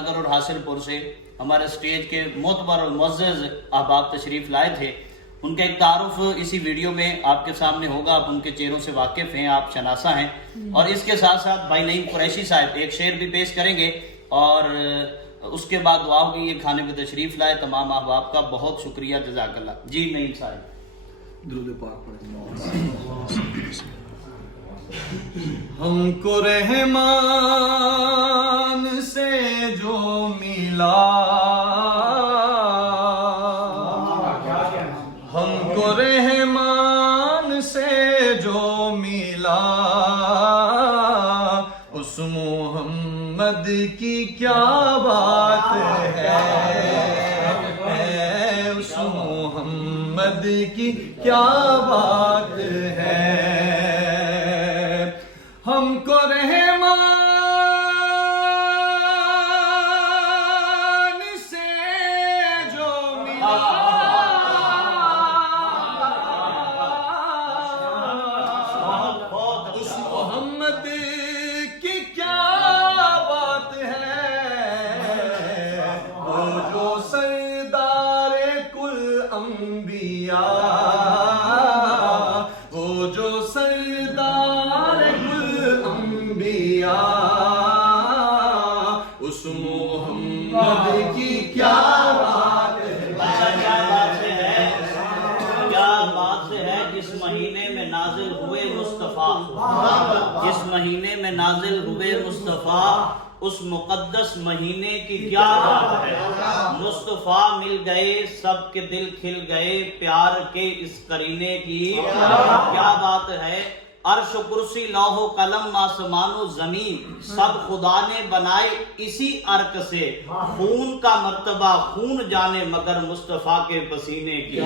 نگر اور حاصل پور سے ہمارے سٹیج کے معتبر اور معزز احباب تشریف لائے تھے. ان کا ایک تعارف اسی ویڈیو میں آپ کے سامنے ہوگا. آپ ان کے چہروں سے واقف ہیں, آپ شناسا ہیں. اور اس کے ساتھ ساتھ بھائی نعیم قریشی صاحب ایک شعر بھی پیش کریں گے, اور اس کے بعد دعا ہوگی. یہ کھانے پہ تشریف لائے تمام احباب کا بہت شکریہ, جزاک اللہ. جی نعیم صاحب درود پاک پڑھیں. ہم کو رحمان سے جو ملا, ہم کو رحمان سے جو ملا, اس محمد کی کیا بات ہے, اس محمد کی کیا بات ہے. ہم کو رحمان سے جو ملا, اس محمد کی کیا بات ہے. وہ جو سردار کل انبیاء, وہ جو سردار کل انبیاء, اس محمد کی کیا بات ہے. کیا بات ہے. جس مہینے میں نازل ہوئے مصطفیٰ, جس مہینے میں نازل ہوئے مصطفیٰ, اس مقدس مہینے کی کیا بات ہے. مصطفیٰ مل گئے سب کے دل کھل گئے, پیار کے اس قرینے کی کیا بات ہے. عرش و کرسی لوح و قلم آسمان و زمین سب خدا نے بنائے اسی عرق سے. خون کا مرتبہ خون جانے مگر مصطفیٰ کے پسینے کی.